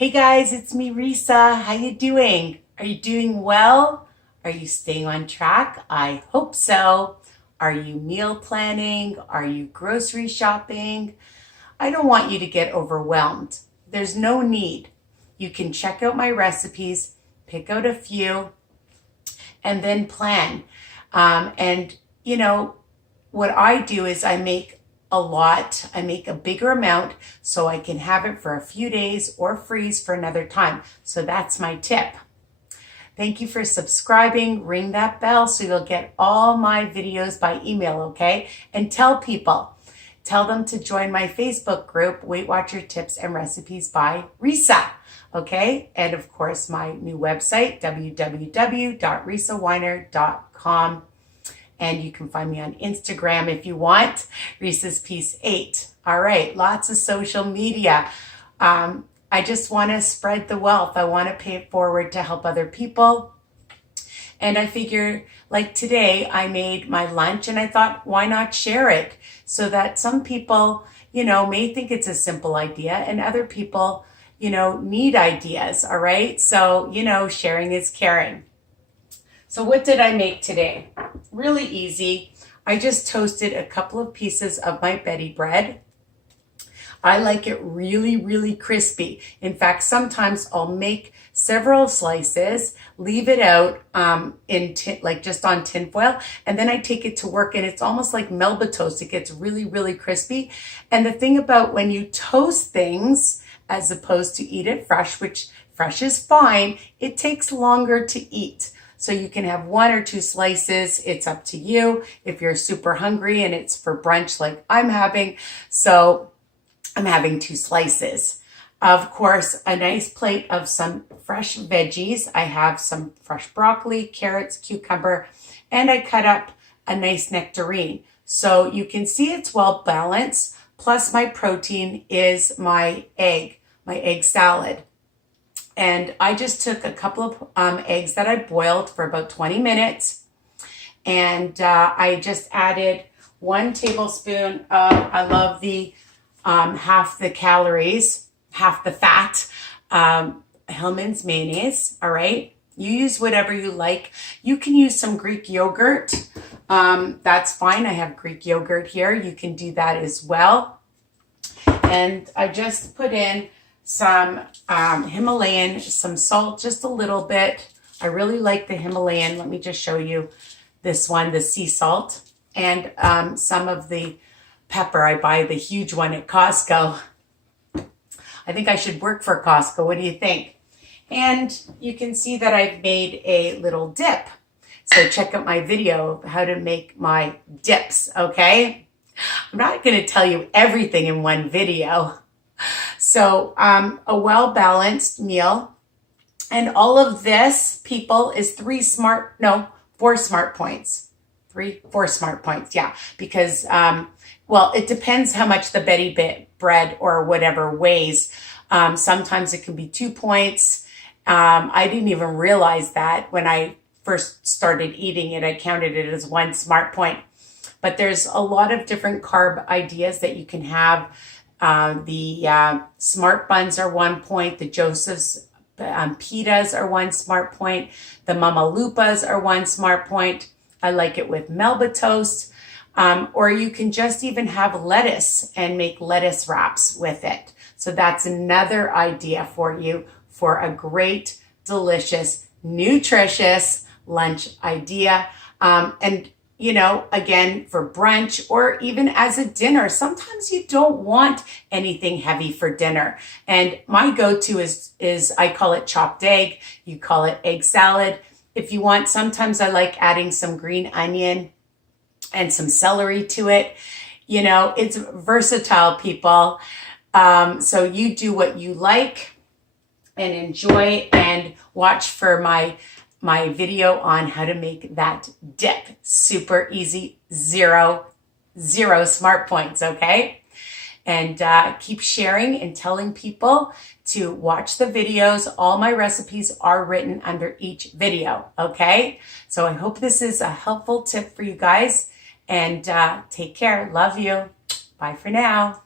Hey guys, it's me, Risa. How you doing? Are you doing well? Are you staying on track? I hope so. Are you meal planning? Are you grocery shopping? I don't want you to get overwhelmed. There's no need. You can check out my recipes, pick out a few, and then plan. And you know, what I do is I make a lot. I make a bigger amount so I can have it for a few days or freeze for another time. So that's my tip. Thank you for subscribing. Ring that bell so you'll get all my videos by email, okay? And tell people. Tell them to join my Facebook group, Weight Watcher Tips and Recipes by Risa, okay? And of course, my new website, www.risaweiner.com. And you can find me on Instagram if you want, Risa's Piece 8. All right, lots of social media. I just want to spread the wealth. I want to pay it forward to help other people. And I figure, like today, I made my lunch and I thought, why not share it? So that some people, may think it's a simple idea and other people, need ideas, all right? So, sharing is caring. So what did I make today? Really easy. I just toasted a couple of pieces of my Betty bread. I like it really, really crispy. In fact, sometimes I'll make several slices, leave it out just on tin foil, and then I take it to work and it's almost like Melba toast. It gets really, really crispy. And the thing about when you toast things as opposed to eat it fresh, which fresh is fine, it takes longer to eat. So you can have one or two slices. It's up to you if you're super hungry and it's for brunch like I'm having. So I'm having 2 slices. Of course, a nice plate of some fresh veggies. I have some fresh broccoli, carrots, cucumber, and I cut up a nice nectarine. So you can see it's well balanced. Plus my protein is my egg salad. And I just took a couple of eggs that I boiled for about 20 minutes. And I just added 1 tablespoon of, I love the half the calories, half the fat, Hellmans mayonnaise, all right? You use whatever you like. You can use some Greek yogurt. That's fine. I have Greek yogurt here. You can do that as well. And I just put in some Himalayan, some salt, just a little bit. I really like the Himalayan. Let me just show you this one, the sea salt, and some of the pepper. I buy the huge one at Costco. I think I should work for Costco. What do you think? And you can see that I've made a little dip. So check out my video of how to make my dips, okay? I'm not going to tell you everything in one video. So a well-balanced meal. And all of this, people, is 4 smart points. 4 smart points, yeah. Because, it depends how much the Betty bread or whatever weighs. Sometimes it can be 2 points. I didn't even realize that when I first started eating it. I counted it as 1 smart point. But there's a lot of different carb ideas that you can have. The smart buns are 1 point. The Joseph's pitas are 1 smart point. The Mama Lupas are 1 smart point. I like it with Melba toast. Or you can just even have lettuce and make lettuce wraps with it. So that's another idea for you for a great, delicious, nutritious lunch idea. Again, for brunch or even as a dinner. Sometimes you don't want anything heavy for dinner. And my go-to is I call it chopped egg. You call it egg salad. If you want, sometimes I like adding some green onion and some celery to it. It's versatile, people. So you do what you like and enjoy, and watch for my video on how to make that dip. Super easy, zero smart points, okay? And keep sharing and telling people to watch the videos. All my recipes are written under each video, okay? So I hope this is a helpful tip for you guys. And take care. Love you. Bye for now.